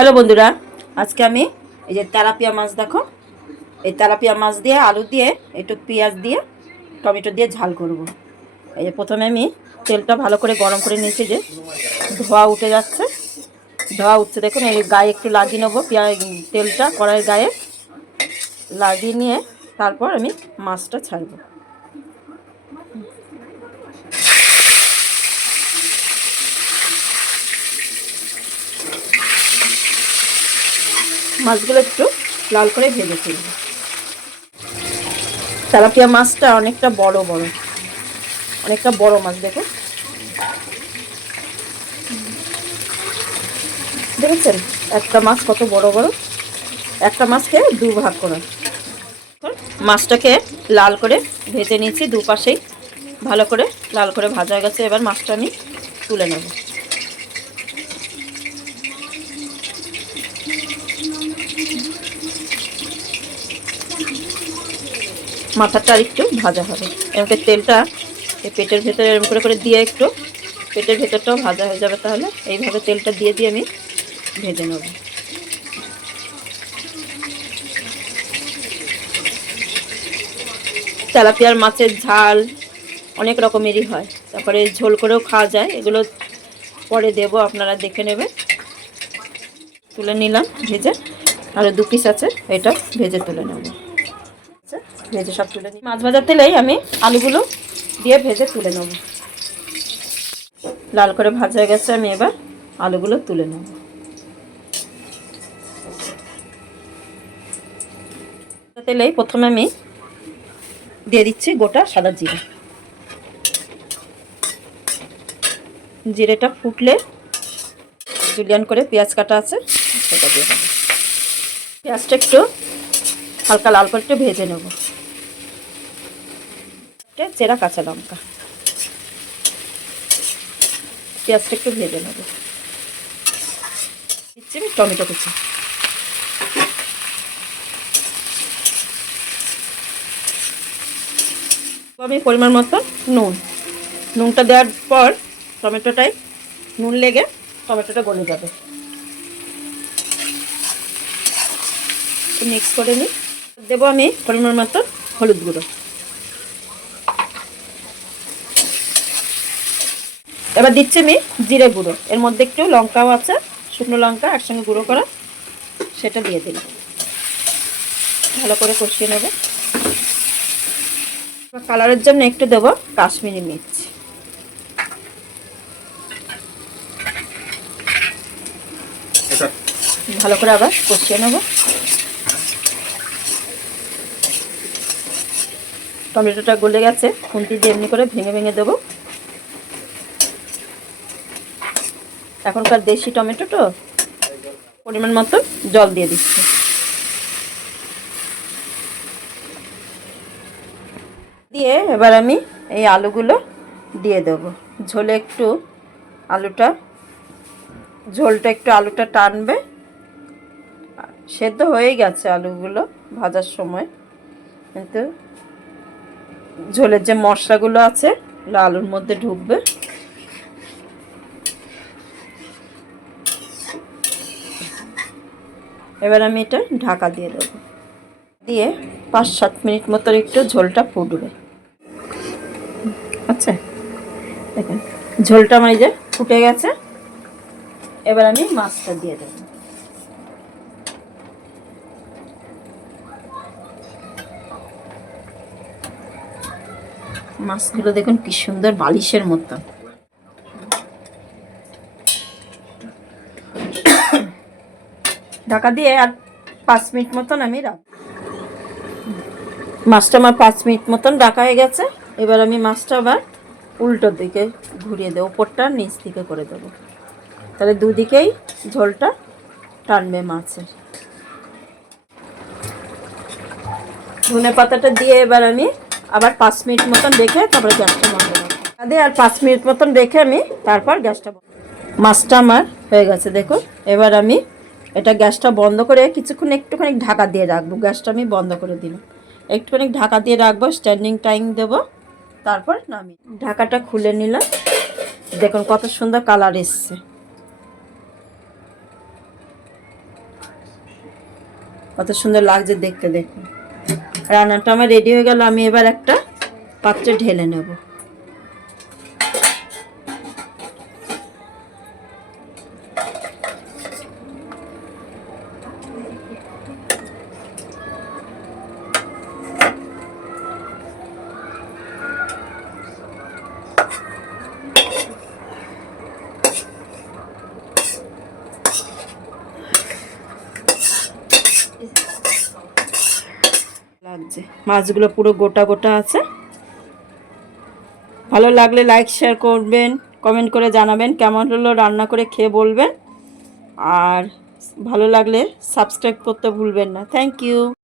Hello বন্ধুরা, আজকে আমি এই যে তেলাপিয়া মাছ দেখো, এই তেলাপিয়া মাছ দিয়ে আলু দিয়ে একটু পেঁয়াজ দিয়ে টমেটো দিয়ে ঝাল করব। এই যে প্রথমে আমি তেলটা ভালো করে গরম করে নিয়েছি, যে ধোয়া উঠে যাচ্ছে, ধোয়া উঠছে দেখুন। এই গায়ে একটু লাগিয়ে নেবো, তেলটা কড়াইয়ের গায়ে লাগিয়ে নিয়ে তারপর আমি মাছটা ছাড়বো। মাছগুলো একটু লাল করে ভেজে ফেলব। তেলাপিয়া মাছটা অনেকটা বড় মাছ দেখো, দেখেছেন একটা মাছ কত বড় বড়। একটা মাছকে দু ভাগ করা। মাছটাকে লাল করে ভেজে নিয়েছি, দুপাশেই ভালো করে লাল করে ভাজা হয়ে গেছে। এবার মাছটা আমি তুলে নেব। মাথাটা আর একটু ভাজা হবে, এমনি তেলটা এই পেটের ভেতরে এরকম করে করে দিয়ে একটু পেটের ভেতরটাও ভাজা হয়ে যাবে। তাহলে এইভাবে তেলটা দিয়ে দিয়ে আমি ভেজে নেব। তেলাপিয়ার মাছের ঝাল অনেক রকমেরই হয়, তারপরে ঝোল করেও খাওয়া যায়। এগুলো পরে দেব, আপনারা দেখে নেবেন। তুলে নিলাম ভেজে, আরও দু পিস আছে, এটা ভেজে তুলে নেব। ভেজে সব তুলে নিই। মাছ ভাজার তেলেই আমি আলুগুলো দিয়ে ভেজে তুলে নেব। লাল করে ভাজা হয়ে গেছে, আমি এবার আলুগুলো তুলে নেব। তেলেই প্রথমে আমি দিয়ে দিচ্ছি গোটা সাদা জিরে। জিরেটা ফুটলে জুলিয়ান করে পেঁয়াজ কাটা আছে সেটা দিয়ে দেবো। পেঁয়াজটা একটু হালকা লাল করে একটু ভেজে নেব। চেরা কাঁচা লঙ্কা, পেঁয়াজটা একটু ভেজে নেব। দিচ্ছি আমি টমেটো কুচি, আমি পরিমাণ মতো নুনটা দেওয়ার পর টমেটোটায় নুন লেগে টমেটোটা গলে যাবে। মিক্স করে নিই। দেবো আমি পরিমাণ মতো হলুদ গুঁড়ো। এবার দিচ্ছি আমি জিরে গুঁড়ো, এর মধ্যে একটু লঙ্কাও আছে, শুকনো লঙ্কা একসঙ্গে গুঁড়ো করা, সেটা দিয়ে দিলাম। ভালো করে কষিয়ে নেব। কালারের জন্য একটু দেবো কাশ্মীরি মির্চ। ভালো করে আবার কষিয়ে নেব। টমেটোটা গলে গেছে, খুন্তি দিয়ে এমনি করে ভেঙে ভেঙে দেবো। এখনকার দেশি টমেটো তো, পরিমাণ মতো জল দিয়ে দিচ্ছি। দিয়ে এবার আমি এই আলুগুলো দিয়ে দেবো। ঝোলটা একটু আলুটা টানবে। সেদ্ধ হয়ে গেছে আলুগুলো ভাজার সময়, কিন্তু ঝোলের যে মশলাগুলো আছে আলুর মধ্যে ঢুকবে। এবার আমি এটা ঢাকা দিয়ে দেবো, দিয়ে 5-7 মিনিট মতো একটু ঝোলটা ফুটবে। আচ্ছা, দেখেন ঝোলটা আমার এই যে ফুটে গেছে। এবার আমি মাছটা দিয়ে দেবো। মাছগুলো দেখুন কি সুন্দর বালিশের মতো। ঢাকা দিয়ে আর 5 মিনিট মতন আমি মাছটা আমার 5 মিনিট মতন ঢাকা হয়ে গেছে। এবার আমি মাছটা আবার উল্টো দিকে ঘুরিয়ে দেবো, উপরটা নিচ দিকে করে দেবো, তাহলে দুদিকেই ঝোলটা টানবে মাছের। ধনে পাতাটা দিয়ে এবার আমি আবার 5 মিনিট মতন রেখে তারপরে গ্যাসটা বন্ধ করবো। দিয়ে আর 5 মিনিট মতন রেখে আমি তারপর গ্যাসটা মাছটা আমার হয়ে গেছে দেখুন। এবার আমি এটা গ্যাসটা বন্ধ করে কিছুক্ষণ একটুখানি ঢাকা দিয়ে রাখবো। গ্যাসটা আমি বন্ধ করে দিলাম, একটুখানি ঢাকা দিয়ে রাখবো, স্ট্যান্ডিং টাইম দেবো, তারপর নামি ঢাকাটা খুলে নিলাম। দেখুন কত সুন্দর কালার এসছে। কত সুন্দর লাগছে দেখতে। দেখুন রান্নাটা আমার রেডি হয়ে গেল। আমি এবার একটা পাত্রে ঢেলে নেব। লাগছে মাছগুলো পুরো গোটা গোটা আছে। ভালো লাগলে লাইক শেয়ার করবেন, কমেন্ট করে জানাবেন কেমন হলো, রান্না করে খেয়ে বলবেন। আর ভালো লাগলে সাবস্ক্রাইব করতে ভুলবেন না। Thank you.